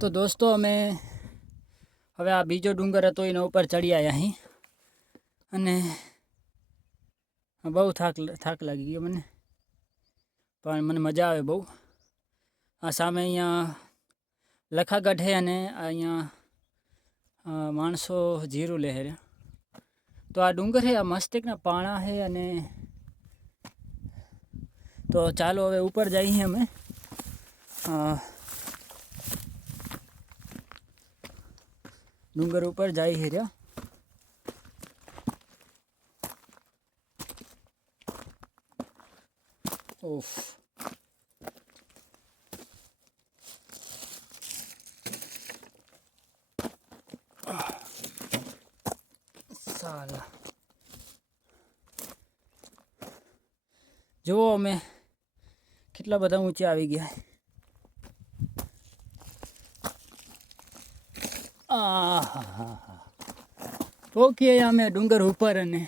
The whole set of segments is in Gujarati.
તો દોસ્તો, અમે હવે આ બીજો ડુંગર હતો, એના ઉપર ચડી આવ્યા અહીં અને બહુ થાક થાક લાગી ગયો મને. પણ મને મજા આવે બહુ. આ સામે અહીંયા લખાગઢ છે અને અહીંયા માણસો જીરું લે તો આ ડુંગર છે આ મસ્તિકના પાણા છે અને તો ચાલો હવે ઉપર જઈએ અમે. ડુંગર ઉપર જાય છે રહ્યા ઓફ સાલા જુઓ અમે કેટલા બધા ઊંચે આવી ગયા આહાહા. પહોંચીએ અમે ડુંગર ઉપર અને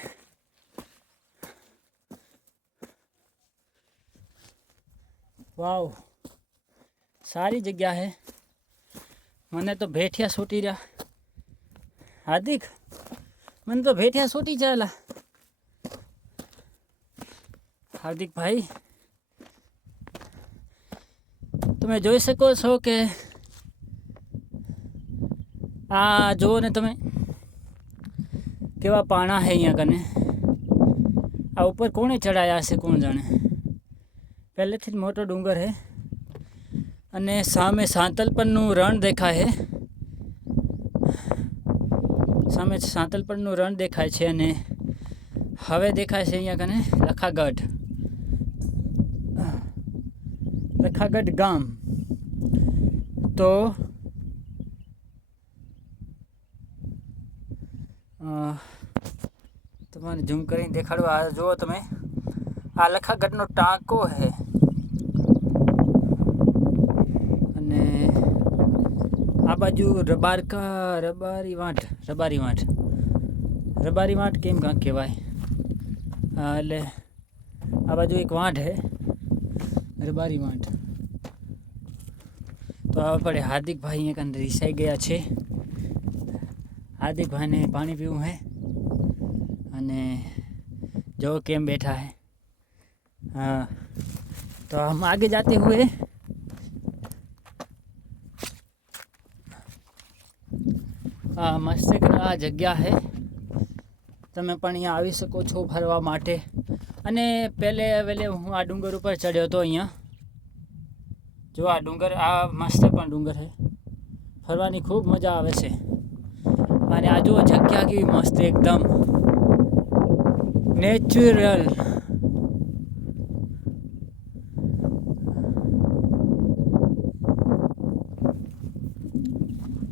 વાવ સારી જગ્યા છે મને તો ભેઠિયા છૂટી રહ્યા હાર્દિક મને તો ભેઠિયા છૂટી ચાલા હાર્દિક ભાઈ તમે જોઈ શકો છો કે આ જુઓ ને તમે. કેવા પાણા હે અહીંયા કને. આ ઉપર કોણે ચડાયા હશે, કોણ જાણે. પહેલેથી જ મોટો ડુંગર હે. અને સામે સાંતલપણનું રણ દેખાય છે સામે સાંતલપણનું રણ દેખાય છે અને હવે દેખાય છે અહીંયા કને, લખાગઢ. લખાગઢ ગામ. તો તમારે ઝૂમ કરીને દેખાડવા જુઓ તમે. આ લખાગઢનો ટાંકો છે અને આ બાજુ રબારકા, રબારી વાંઠ રબારી વાંઠ. રબારી વાંઠ કેમ કાંક કહેવાય? હા, એટલે આ બાજુ એક વાંઢ છે રબારી વાંઠ. તો હવે પડે હાર્દિકભાઈ અહીંયા કાંઈ રિસાઈ ગયા છે. હાર્દિકભાઈને પાણી પીવું હે. અને જો કેમ બેઠા હે. હા. તો हम આગે જાતે हुए હા. મસ્ત આ જગ્યા છે તમે પણ અહીંયા આવી શકો છો ફરવા માટે. અને પહેલે વહેલે હું આ ડુંગર ઉપર ચડ્યો હતો અહીંયા. જો આ ડુંગર આ મસ્ત પણ ડુંગર છે ફરવાની ખૂબ મજા આવે છે. અને આ જુઓ જગ્યા કેવી મસ્ત એકદમ. નેચરલ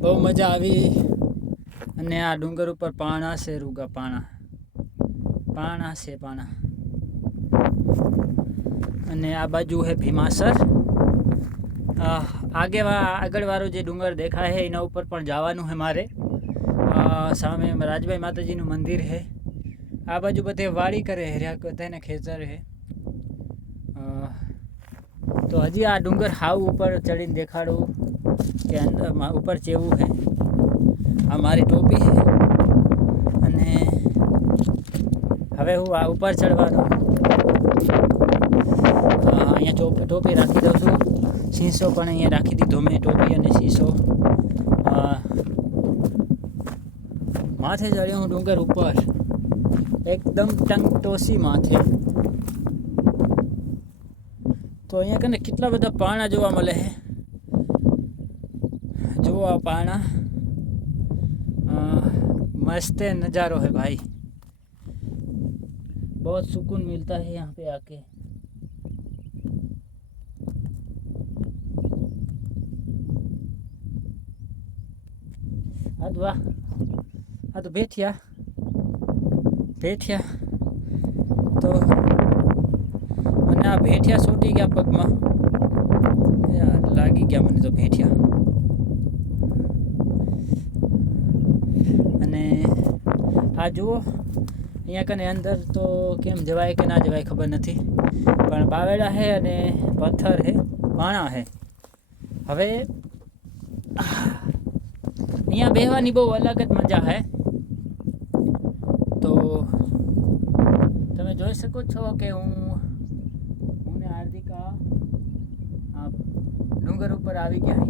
બહુ મજા આવી. અને આ ડુંગર ઉપર પાણા છે, રૂગા પાણા. પાણા છે, પાણા. અને આ બાજુ છે ભીમાસર. આગળ વાળો જે ડુંગર દેખાય છે એના ઉપર પણ જવાનું છે મારે. સામે રાજભાઈ માતાજીનું મંદિર છે. આ બાજુ બધે વાડી કરે હેર્યા બધાને ખેતર છે. તો હજી આ ડુંગર હાવ ઉપર ચડીને દેખાડું કે અંદર ઉપર ચેવું છે. આ મારી ટોપી છે. અને હવે હું આ ઉપર ચડવાનો. અહીંયા ટોપી રાખી દઉં છું. શીશો પણ અહીંયા રાખી દીધો મેં, ટોપી અને શીશો. માથે ચડ્યો હું ડુંગર ઉપર એકદમ ટંગટોસી માથે તો અહીંયા કને કેટલા બધા પાણા જોવા મળે છે જુઓ આ પાણા અ, मस्त नज़ारो है भाई बहुत सुकून मिलता है यहाँ पे आके આ તો વાહ આ તો બેઠ્યા. બેઠ્યા. તો મને આ ભેઠિયા છૂટી ગયા પગમાં. લાગી ગયા મને તો ભેઠિયા અને આ જુઓ, અહીંયા કને અંદર તો કેમ જવાય કે ના જવાય ખબર નથી. પણ બાવેડા છે અને પથ્થર છે પાણા છે હવે અહીંયા બેહવાની બહુ અલગ જ મજા છે તો તમે જોઈ શકો છો કે હું હું ને હાર્દિકા ડુંગર ઉપર આવી ગયા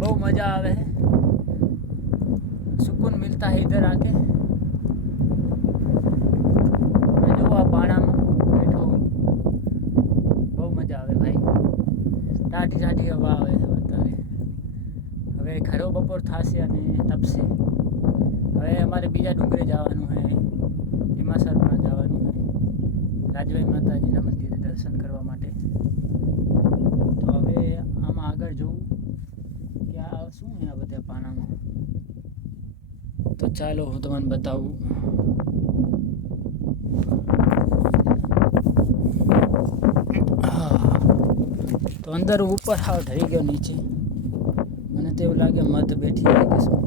બહુ મજા આવે સુકૂન મિલતા હે ઇધર આકે. ઠાઠી ઠાઠી હવા આવે છે અત્યારે હવે ખરો બપોર થશે અને તપશે. હવે અમારે બીજા ડુંગરે જવાનું છે હિમાસર પણ જવાનું છે રાજભાઈ માતાજીના મંદિરે દર્શન કરવા માટે. તો હવે આમાં આગળ જોઉં કે આ શું છે આ બધા પાનામાં? તો ચાલો હું તમને બતાવું. તો અંદર ઉપર હાવ ઢળી ગયો નીચે. મને તો એવું લાગે મધ બેઠી જાય કે શું?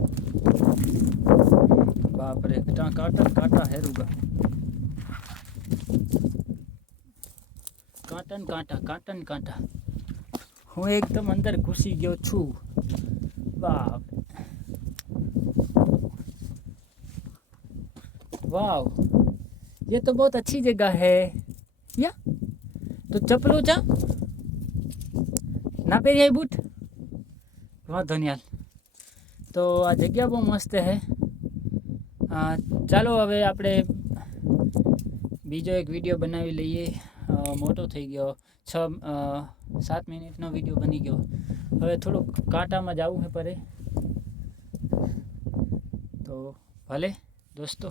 બાપરે ટા કાંટા કાંટા હેરુગા કાંટા ને કાંટા કાંટા ને કાંટા હું એકદમ અંદર ઘૂસી ગયો છું બાપ वाह ये तो बहुत अच्छी जगह है या तो चप्पलो चा ના પહેરી બૂટ વાંધો નહીં હાલ તો આ જગ્યા બહુ મસ્ત છે આ ચાલો હવે આપણે બીજો એક વીડિયો બનાવી લઈએ. મોટો થઈ ગયો. છ સાત મિનિટનો વીડિયો બની ગયો. હવે થોડુંક કાંટામાં જવું છે પરે. તો ભલે, દોસ્તો.